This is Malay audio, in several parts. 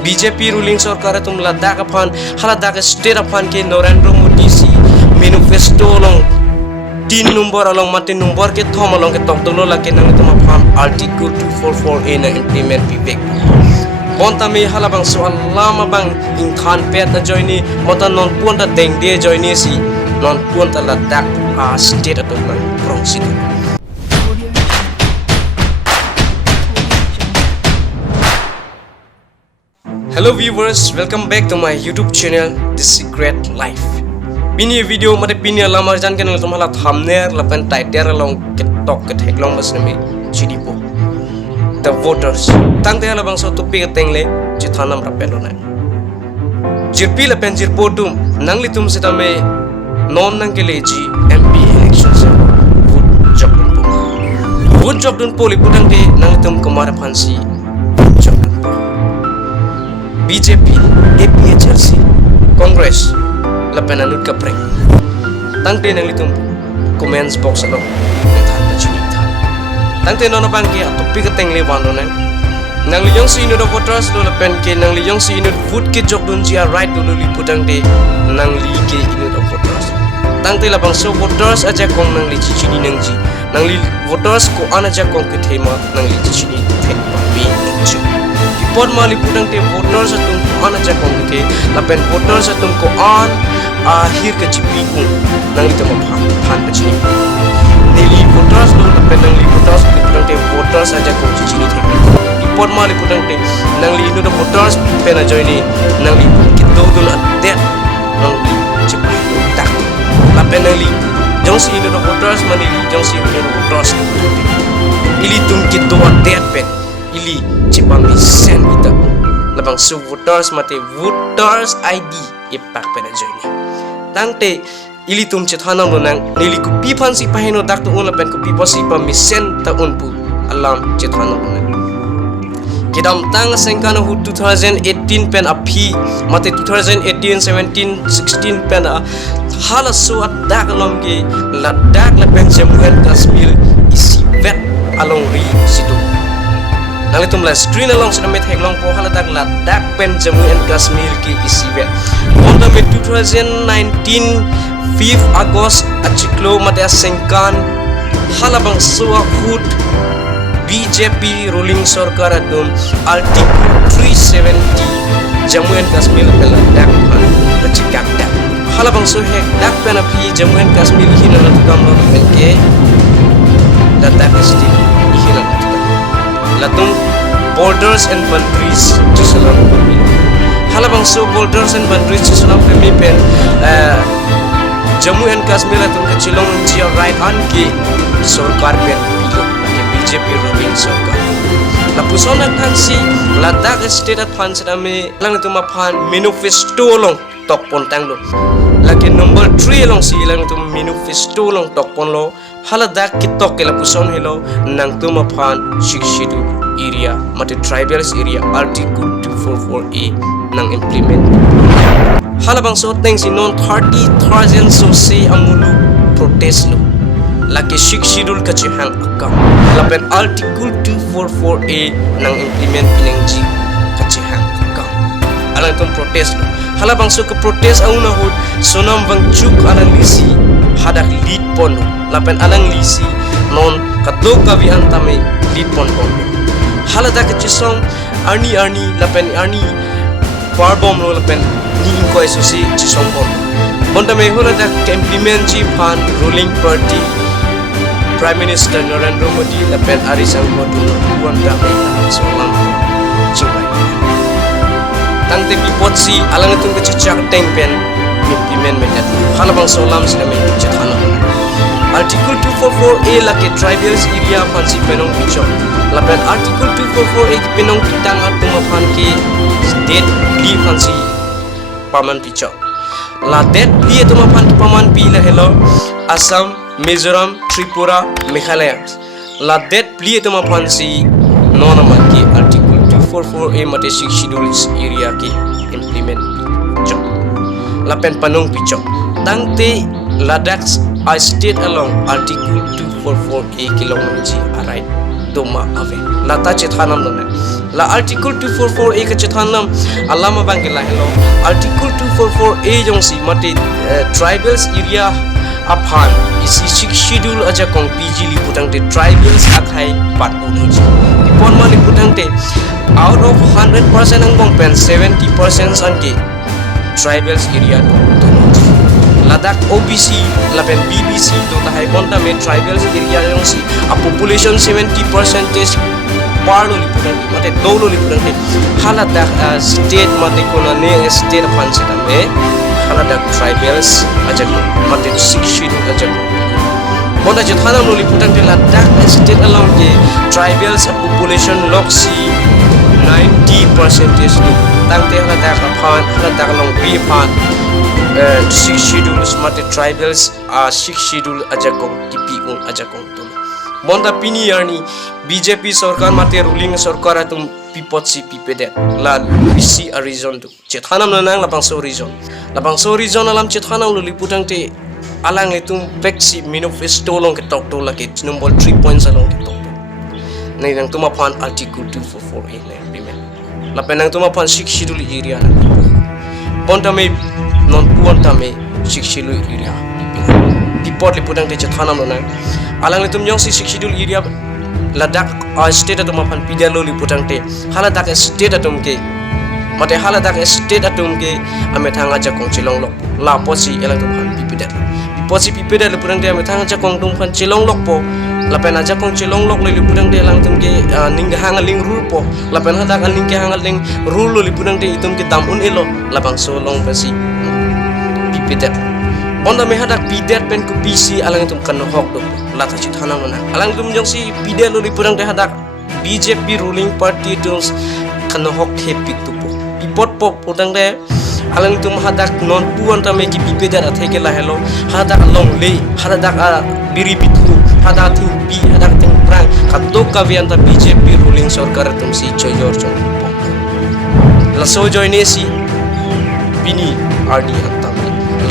BJP ruling sarkar tum Ladakh aphan Ladakh state aphan ke Narendra Modi si manifesto long 3 number along mati number ke thom along ke tok dolo la ke nang tum aphan article 244A na implement pibek bonta me halabang so lama bang in khan pet na joini mota non puan ta deng de joini si non puan ta Ladakh a state atum na prong si Hello viewers, welcome back to my YouTube channel, The Secret Life. Pini video mate pini lamar jan ke nang tumhala thumbnail lapan title along ke tok ke thek long bas nami chidipo. The voters tang te hala bang so tupi ke tengle jithanam rapelo na. Jirpi lapan jirpo tum nang litum sita me non nang ke leji MP elections vote jokdun po. Vote jokdun po liputang te nang litum kumara phansi BJP, APHRC, Congress, lapan anut ka preng. Tangte nang litum comments box along than pa chinita. Tangte nono bangke atopi ka tengle wano na. Nang liyong si inut voters lo lapan ke nang liyong si inut vote ke jok dun jia right dulu liputang de nang li ke inut voters. Tangte labang so voters aja kong nang li chichini nang ji. Nang li voters ko anaja kong ke thema nang li chichini thek pa bi nang ji. Pon mali putang te voters atum ko an aja kong te lapen voters atum ko an ahir ke chipi ko nang ito maphan pa chini nili voters lo lapen nang li voters putang te voters aja kong chichini the pon mali putang te nang li ino voters pe na join ni nang li kito dul adet nang li chipai tak lapen nang li jong si ino voters manili jong si ino voters ili tum kito adet pe ili cipami sen kita labang su voters mate voters ID ipak pada joini tangte ili tum cethanam lonang nili ku pipan si paheno dak tu lapen ku pipa si pami sen ta unpu alam cethanam lonang kidam tang sengkano hu 2018 pen api mate 2018 17 16 pen hala su adak lom ge Ladakh lapen Jammu and Kashmir isi vet along ri situ nang itum la screen along sa met heglong po Ladakh pen Jammu and Kashmir ki isive on the 2019 5th August achiklo mate sengkan halabang suwa hut BJP ruling sarkar adum article 370 Jammu and Kashmir pe Ladakh pan achikak dak halabang so hek dak pen api Jammu and Kashmir hinala tukam no ke Ladakh state hinala latung borders and boundaries Jerusalem halabang so borders and boundaries Jerusalem kami pen Jammu and Kashmir latung kecilong jia right on ke sarkar pen pilo ke BJP ruling sarkar lapusona kansi Ladakh state at fan sedame lang itu maphan manifesto long tok pontang lo lagi number 3 long si lang itu manifesto long tok pon lo Ladakh kitok ke lapuson hello nang tu maphan shikshidu area mate tribals area article 244A nang implement halabang so teng si non 30,000 so say amulu protest lo lagi shikshidul ka chihang akam lapen article 244A nang implement pinengji ka chihang akam alang tum protest lo halabang so ka protest auna hud sonam bang chuk alang lisi hadak lead pon lapen alang lisi non katok kavi antame lead pon halada ke chisong arni lapen arni barbom lo lapen ni ko esosi chisong bonda me holada ke implement ji pan ruling party Prime Minister Narendra Modi lapen arisang modu wanda me solang chimbai tangte bipot si alang tung ke chichak teng pen implement medat halabang solam siname chithana article 244A lake tribals area pansi penong pichok lapen article 244A ki penong kitang atung aphan ki state li pansi paman pichok la det li atung aphan ki paman pi la hello Assam Mizoram Tripura Meghalaya la det li atung aphan si nonama ki article 244A mate schedules area ki implement pichok lapen panong pichok tangte Ladakh I state along article 244A kilometer alright doma ave lata chethanam nona La article 244A ka chathanam alama bangila hello article 244A jong si mate tribals area aphan isi six schedule aja kong PG liputang te tribals akhai part unji dipon ma liputang te out of 100% ang bong pen 70% anke tribals area to Ladakh OBC lapen BBC to tahai bonta me tribals area jong si a population 70% parlo liputang mate dolo liputang te Ladakh state mate kona ne state aphan me Ladakh tribals aja ko mate six schedule aja ko Bonda jethana no liputang te Ladakh state along ke tribals population loksi 90% tu tangte Ladakh aphan Ladakh long bi aphan six schedules mate tribals six schedule aja ko tipi un aja ko tu Bonda pini yarni BJP sarkar mate ruling sarkar atum pipot si pipede la bisi a reason tu jethana no nang lapang so reason alam jethana no liputang te alang itum veksi manifesto long ke tok to la ke number 3 points along ke tok nei nang tuma phan article 244 in agreement la penang tuma phan six schedule area na bonta me non puanta me six schedule area pipot liputang te jethana no nang alang itum nyong si six schedule area Ladakh state atum phan pidalo liputang te Ladakh state atum ke mate Ladakh state atum ke ame thanga jakong chilong lok la posi elang tum phan pipidat posi pipeda lipurang dia metang aja kong tum kan cilong lok po lapen aja kong cilong lok le lipurang dia lang tum ke ning hanga ling rule po lapen hada kan ling ke hanga ling rule lipurang dia itum ke tamun elo lapang solong pasi pipeda bonda me hada pidet pen ku PC alang tum kan hok do lata chit hana mana alang tum jong si pide lo lipurang dia hada BJP ruling party tum kan hok hepik tu po pipot po putang dia alang tum hadak non puan ta me ki pipeda atheke la hello hadak long le hadak biri bitu hadak ting pi hadak ting prang kadok ka vianta BJP ruling sarkar tum si choyor chong la so joine si bini arni antam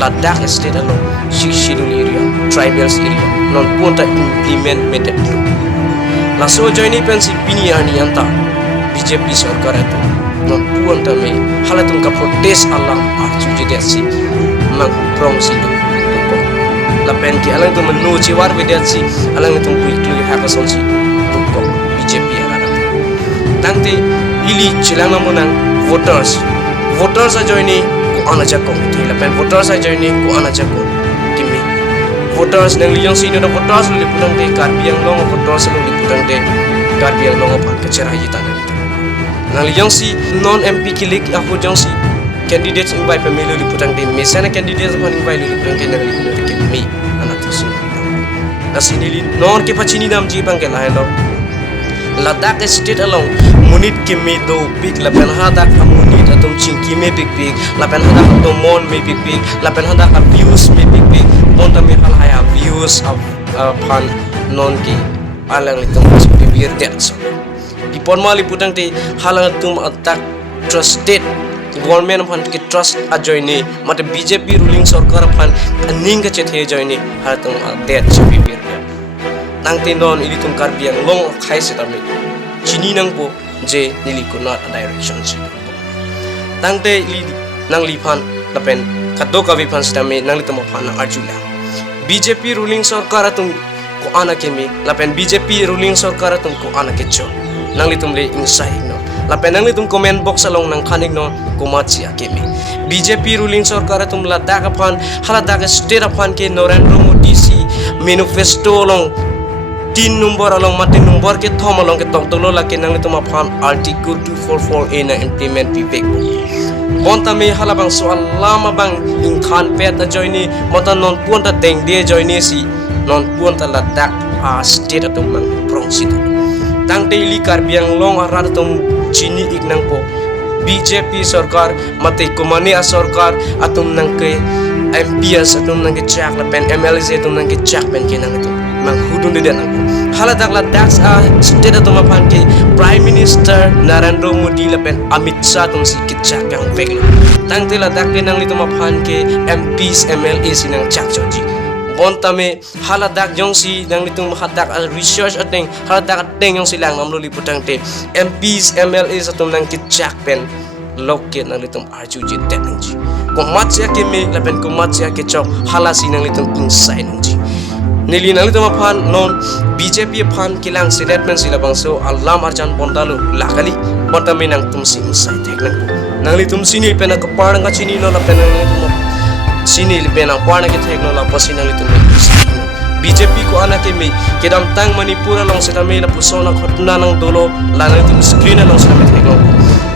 Ladakh state along six schedule area tribals area non puan ta implement method la so joine pen si bini arni anta BJP sarkar tum non puan ta me halatum ka protest alam arju jadi si mang prong si ko la pen ki alang tu menu ci war be si alang tu quickly ha ka sol si ko BJP ala tangte ili chilanga monang voters a join ko ana jakko ti la pen voters a join ko ana jakko timmi voters nang liyong sino na voters li putang te karbiang long voters li putang te karbiang long pa ka chera yitana nang liyong si non MP kilik ako jong si candidates invite pemilu liputang de mesana candidates pon invite liputang de nang liyong ke me anak tu nasi nili non ke pachini nam ji bang ke la hello Ladakh state along munit ke me do big la pen hada ka munit atum chinki me big la pen hada atum mon me big la pen hada abuse me big bonta me hal haya views of pan non ki alang litung de bir det so ipon mali putang te halang tum attack trusted government phan ke trust a joine mate BJP ruling sarkar phan ning ke chethe joine hatung det chipi bir nangte non ili tum karbiang long khai se tame chini nang po je nili ko not direction si nangte ili nang li phan lapen kaddo ka vi phan stame nang li tum phan arjula BJP ruling sarkar atum ko ana ke me lapen BJP ruling sarkar atum ko ana ke cho nang litum le insai no lapen nang litum comment box along nang khanik no komachi akemi BJP ruling sarkar tum Ladakh aphan Ladakh state aphan ke Narendra Modi si manifesto along 3 number along mate number ke thom along ke tok tolo la ke nang litum aphan article 244 a na implement pipek bonta me halabang so allama bang in khan pet ta joini mata non puanta deng de joini si non puanta Ladakh state atum mang prongsit tang daily karbiang long arar tum chini ignang po BJP sarkar mate kumani a sarkar atum nang ke MPs atum nang ke chak la pen MLC atum nang ke chak pen ke nang atum mang hudun de nang Ladakh state atum aphan ke Prime Minister Narendra Modi la pen Amit Shah tum si ke chak yang vegla tang te Ladakh ke nang litum aphan ke MPs MLA sinang chak choji bontame haladak jong si nang litung hadak research ateng haladak ateng jong silang mamluli putang te MPs MLAs atum nang kitchak pen loket nang litung arjuji tet nang ji kumat sia ke me lapen kumat sia ke chok halasi nang litung inside nang ji nili nang litung aphan non BJP aphan kilang statement sila bangso alam arjan bondalu lakali bontame nang tumsi inside tek nang litung sini pen kapar nga chini lo lapen nang litung sini benang parna ke thekno la pasina litu BJP ko ana ke me kedam tang manipura long seta me la pusona khotna nang dolo la nang tum screen long seta me thekno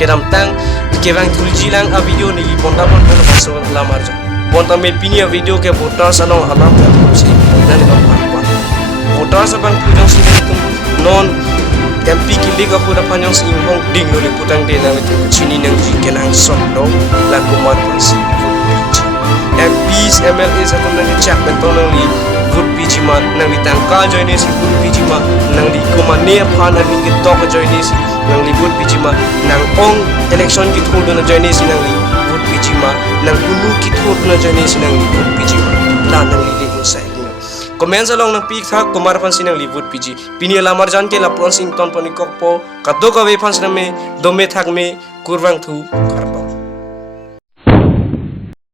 kedam tang kevang tuljilang a video ni ponda pon pon paso la marja ponda me pinia video ke voters along alam ka si nani bang pan voters bang pujang si tum non MP ki liga pura panyong si hong ding lo putang de nang tum chini nang ji kenang som do la kumat si MPs MLAs atau nang cak bentong nang li vote PG man nang li tangka join si vote PG man nang li kumane phan an ning tok join si nang li vote PG man nang ong election ki thod na join si nang li vote PG man nang unu ki thod na join si nang li vote PG man la nang li le inside comments along nang pik thak kumar pan sinang li vote PG pini lamar jan ke la pon sing ton poni kokpo kaddo ka we pan siname dome thak me kurwang thu